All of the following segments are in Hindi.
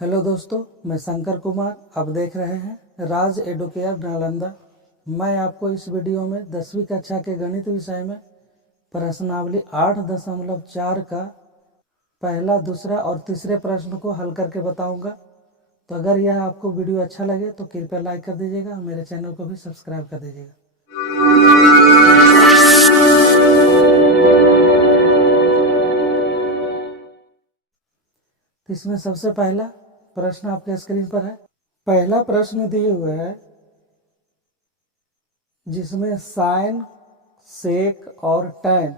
हेलो दोस्तों, मैं शंकर कुमार। आप देख रहे हैं राज एडुकेयर नालंदा। मैं आपको इस वीडियो में 10वीं कक्षा के गणित विषय में प्रश्नावली 8.4 का पहला, दूसरा और तीसरे प्रश्न को हल करके बताऊंगा। तो अगर यह आपको वीडियो अच्छा लगे तो कृपया लाइक कर दीजिएगा और मेरे चैनल को भी सब्सक्राइब कर दीजिएगा। तो इसमें सबसे पहला प्रश्न आपके स्क्रीन पर है। पहला प्रश्न दिए हुए है जिसमें साइन, सेक और टैन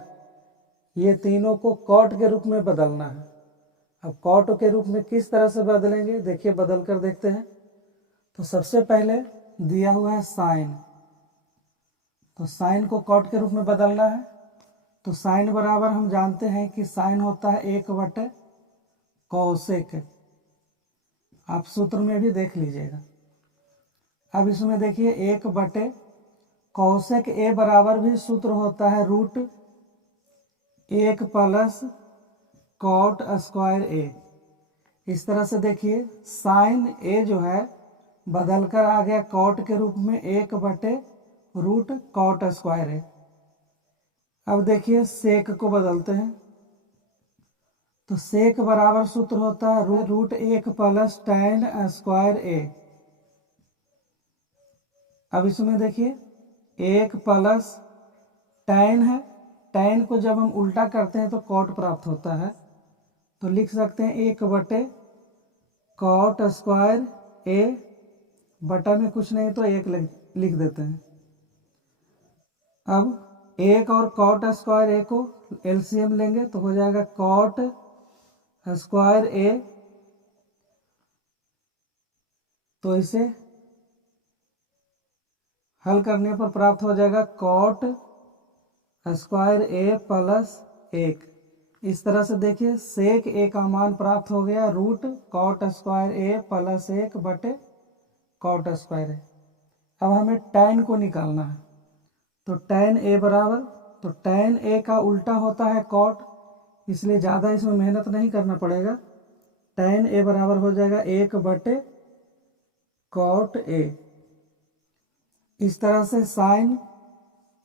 ये तीनों को कॉट के रूप में बदलना है। अब कॉट के रूप में किस तरह से बदलेंगे, देखिए बदल कर देखते हैं। तो सबसे पहले दिया हुआ है साइन, तो साइन को कॉट के रूप में बदलना है। तो साइन बराबर हम जानते हैं कि साइन होता है 1/कॉसेक। आप सूत्र में भी देख लीजिएगा। अब इसमें देखिए 1/कॉसेक ए बराबर भी सूत्र होता है √1 + कॉट स्क्वायर ए। इस तरह से देखिए साइन ए जो है बदल कर आ गया कॉट के रूप में 1/√कॉट स्क्वायर ए। अब देखिए सेक को बदलते हैं, तो सेक बराबर सूत्र होता है √1 + टैन स्क्वायर ए। अब इसमें देखिए 1 + टैन है, टैन को जब हम उल्टा करते हैं तो कॉट प्राप्त होता है। तो लिख सकते हैं 1/कॉट स्क्वायर ए, बटा में कुछ नहीं तो 1 लिख देते हैं। अब 1 और कॉट स्क्वायर ए को एलसीएम लेंगे तो हो जाएगा कॉट स्क्वायर ए। तो इसे हल करने पर प्राप्त हो जाएगा कॉट स्क्वायर ए + 1। इस तरह से देखिए सेक ए का मान प्राप्त हो गया √कॉट स्क्वायर ए + 1/कॉट स्क्वायर ए। अब हमें टैन को निकालना है, तो टैन ए बराबर, तो टैन ए का उल्टा होता है कॉट, इसलिए ज़्यादा इसमें मेहनत नहीं करना पड़ेगा। टैन ए बराबर हो जाएगा 1/कॉट ए। इस तरह से साइन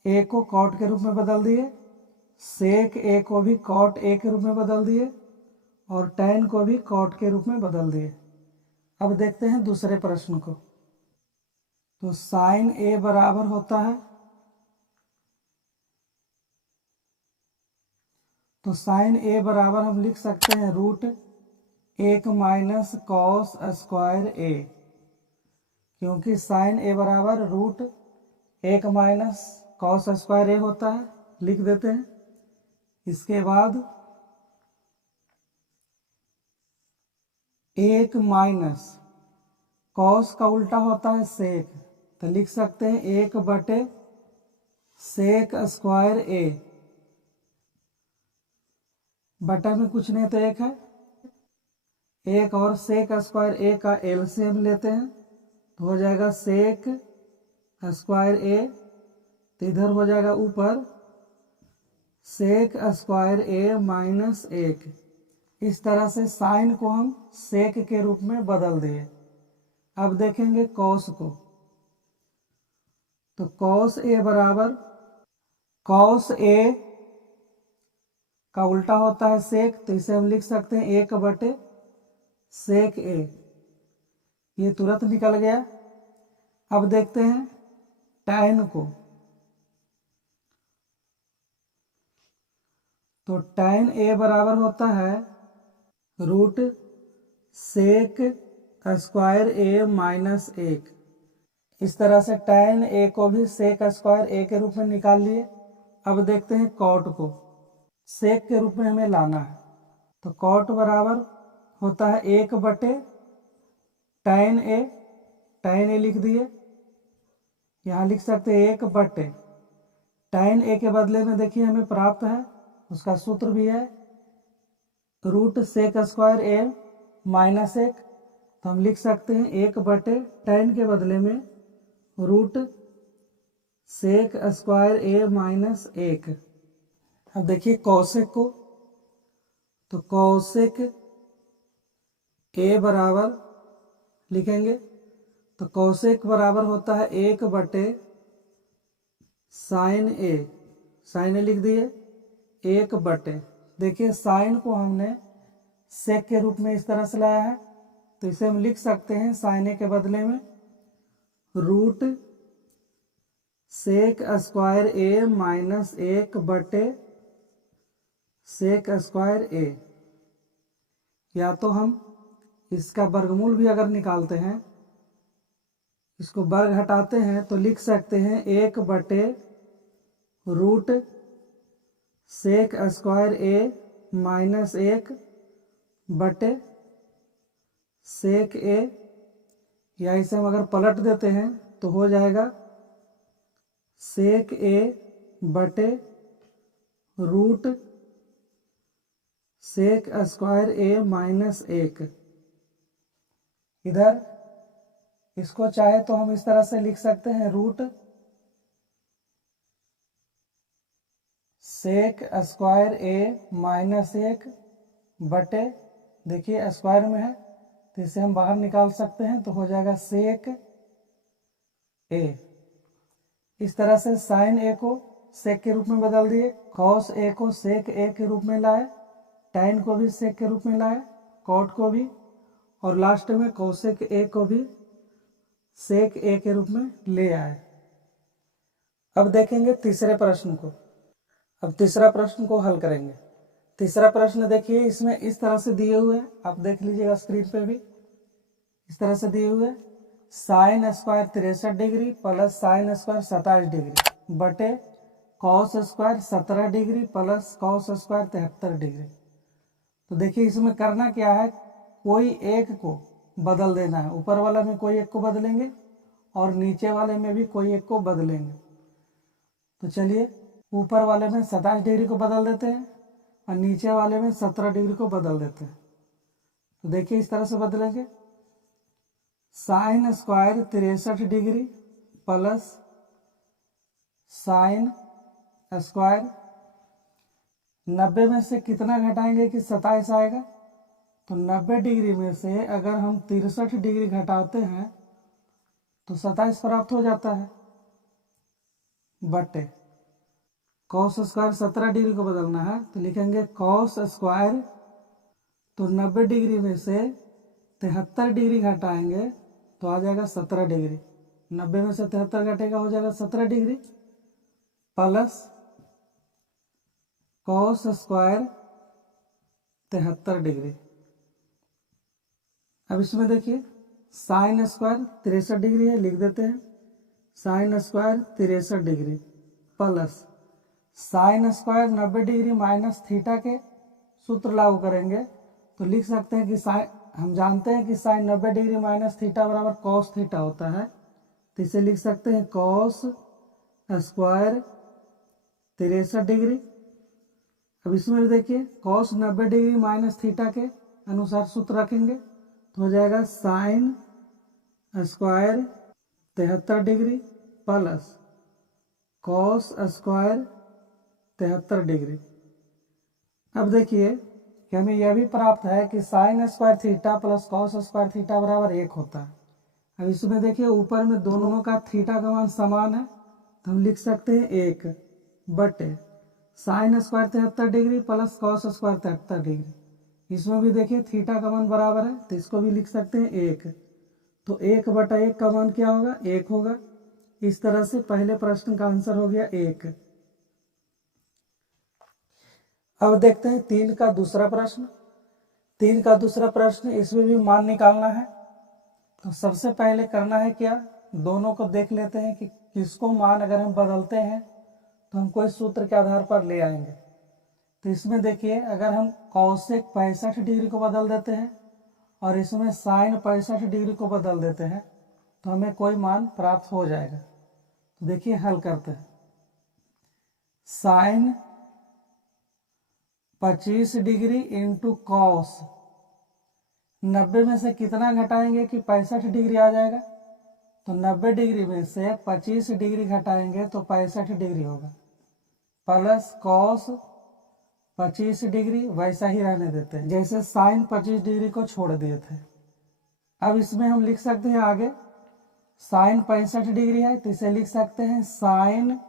ए को कॉट के रूप में बदल दिए, सेक ए को भी कॉट ए के रूप में बदल दिए और टैन को भी कॉट के रूप में बदल दिए। अब देखते हैं दूसरे प्रश्न को। तो साइन ए बराबर होता है, तो साइन ए बराबर हम लिख सकते हैं √1 - कॉस स्क्वायर ए, क्योंकि साइन ए बराबर √1 - कॉस स्क्वायर ए होता है। लिख देते हैं। इसके बाद 1 - कॉस का उल्टा होता है सेक, तो लिख सकते हैं 1/सेक स्क्वायर ए, बटा में कुछ नहीं तो 1 है। 1 और सेक स्क्वायर ए का एलसीएम लेते हैं तो हो जाएगा सेक स्क्वायर ए, तो इधर हो जाएगा ऊपर सेक स्क्वायर ए -1। इस तरह से साइन को हम सेक के रूप में बदल दिए। अब देखेंगे कॉस को, तो कॉस ए बराबर, कॉस ए का उल्टा होता है सेक, तो इसे हम लिख सकते हैं 1/सेक ए। ये तुरंत निकल गया। अब देखते हैं टैन को, तो टैन ए बराबर होता है √सेक स्क्वायर ए -1। इस तरह से टैन ए को भी सेक स्क्वायर ए के रूप में निकाल लिए। अब देखते हैं कॉट को, सेक के रूप में हमें लाना है। तो कॉट बराबर होता है 1/टैन ए, टैन ए लिख दिए। यहाँ लिख सकते हैं 1/टैन ए के बदले में देखिए हमें प्राप्त है, उसका सूत्र भी है √सेक स्क्वायर ए -1। तो हम लिख सकते हैं 1/टैन के बदले में √सेक स्क्वायर ए -1। अब देखिए कॉसेक को, तो कॉसेक ए बराबर लिखेंगे तो कौशिक बराबर होता है 1/sin ए, साइन ए लिख दिए 1/, देखिए साइन को हमने सेक के रूप में इस तरह से लाया है तो इसे हम लिख सकते हैं साइन ए के बदले में रूट सेक स्क्वायर ए माइनस 1/सेक स्क्वायर ए, या तो हम इसका वर्गमूल भी अगर निकालते हैं, इसको वर्ग हटाते हैं तो लिख सकते हैं 1/रूट सेक स्क्वायर ए माइनस 1/सेक ए, या इसे हम अगर पलट देते हैं तो हो जाएगा सेक ए बटे रूट सेक स्क्वायर ए माइनस 1। इधर इसको चाहे तो हम इस तरह से लिख सकते हैं रूट सेक स्क्वायर ए माइनस 1/, देखिए स्क्वायर में है तो इसे हम बाहर निकाल सकते हैं तो हो जाएगा सेक ए। इस तरह से साइन ए को सेक के रूप में बदल दिए, कॉस ए को सेक ए के रूप में लाए, टैन को भी सेक के रूप में लाए, कॉट को भी, और लास्ट में कौशिक ए को भी सेक ए के रूप में ले आए। अब देखेंगे तीसरे प्रश्न को। अब तीसरा प्रश्न को हल करेंगे। तीसरा प्रश्न देखिए इसमें इस तरह से दिए हुए हैं, आप देख लीजिएगा स्क्रीन पे भी इस तरह से दिए हुए sine square 63 degree plus sine square 27 degree बटे cos square 17 degree plus cos square 73 degree. तो देखिए इसमें करना क्या है, कोई एक को बदल देना है, ऊपर वाला में कोई एक को बदलेंगे और नीचे वाले में भी कोई एक को बदलेंगे। तो चलिए ऊपर वाले में 27 डिग्री को बदल देते हैं और नीचे वाले में 17 डिग्री को बदल देते हैं। तो देखिए इस तरह से बदलेंगे sign square 63 degree plus sine square 90 में से कितना घटाएंगे कि 27 आएगा, तो 90 डिग्री में से अगर हम 63 डिग्री घटाते हैं तो 27 प्राप्त हो जाता है बटे कॉस स्क्वायर 17 डिग्री को बदलना है तो लिखेंगे कॉस स्क्वायर, तो 90 डिग्री में से 73 डिग्री घटाएंगे तो आ जाएगा 17 डिग्री, 90 में से 73 घटेगा हो जाएगा 17 degree plus cos square 73 degree. अब इसमें देखिए साइन स्क्वायर 63 डिग्री है, लिख देते हैं sign square 63 degree plus sine square 90 degree minus theta के सूत्र लागू करेंगे तो लिख सकते हैं कि साइन, हम जानते हैं कि साइन 90 डिग्री माइनस थीटा बराबर कॉस थीटा होता है, तो इसे लिख सकते हैं कॉस स्क्वायर 63 डिग्री। अब इसमें देखिए कॉस 90 डिग्री माइनस थीटा के अनुसार सूत्र रखेंगे तो हो जाएगा sine square 73 degree plus cos square 73 degree. अब देखिए कि हमें यह भी प्राप्त है कि sine square theta plus cos square theta बराबर 1 होता है। अब इसमें देखिए ऊपर में दोनों का थीटा का मान समान है तो हम लिख सकते हैं 1 बटे sine square 73 degree plus cos square 73 degree. इसमें भी देखिए थीटा का मान बराबर है तो इसको भी लिख सकते हैं 1, तो 1/1 का मान क्या होगा 1 होगा। इस तरह से पहले प्रश्न का आंसर हो गया 1। अब देखते हैं 3 का दूसरा प्रश्न। 3 का दूसरा प्रश्न, इसमें भी मान निकालना है। तो सबसे पहले करना है क्या, दोनों को देख लेते हैं कि किसको मान अगर हम बदलते हैं तो हम कोई सूत्र के आधार पर ले आएंगे। तो इसमें देखिए अगर हम कौशिक 65 डिग्री को बदल देते हैं और इसमें साइन 65 डिग्री को बदल देते हैं तो हमें कोई मान प्राप्त हो जाएगा। तो देखिए हल करते हैं। साइन 25 डिग्री इंटू कॉस 90 में से कितना घटाएंगे कि 65 डिग्री आ जाएगा, तो 90 डिग्री में से 25 डिग्री घटाएंगे तो 65 डिग्री होगा प्लस कॉस 25 डिग्री वैसा ही रहने देते हैं, जैसे साइन 25 डिग्री को छोड़ दिए थे। अब इसमें हम लिख सकते हैं आगे साइन 65 डिग्री है तो इसे लिख सकते हैं sine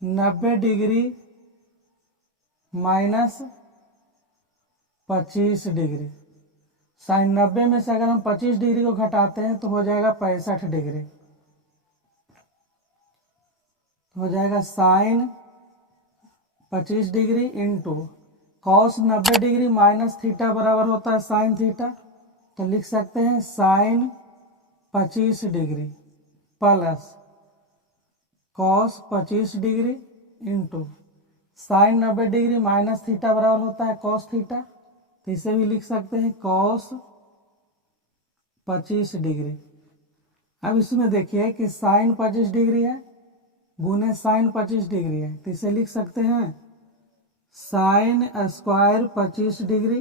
90 degree minus 25 degree. Sine 90 में से अगर हम 25 डिग्री को घटाते हैं तो हो जाएगा 65 डिग्री। तो हो जाएगा sine 25 degree into cos 90 degree minus theta बराबर होता है साइन थीटा, तो लिख सकते हैं sine 25 degree plus cos 25 degree into sine 90 degree minus theta बराबर होता है कॉस थीटा, तो इसे भी लिख सकते हैं कॉस 25 डिग्री। अब इसमें देखिए कि साइन 25 डिग्री है गुने साइन 25 डिग्री है, तो इसे लिख सकते हैं sine square 25 degree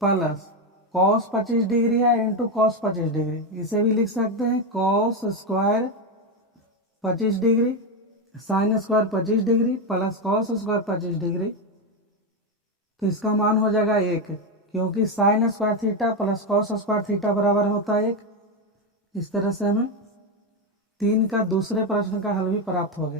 plus cos 25 degree है इंटू कॉस 25 डिग्री, इसे भी लिख सकते हैं cos square 25 degree sine square 25 degree plus cos square 25 degree. तो इसका मान हो जाएगा 1, क्योंकि sine square theta plus cos square theta बराबर होता है 1। इस तरह से हमें 3 का दूसरे प्रश्न का हल भी प्राप्त हो गया।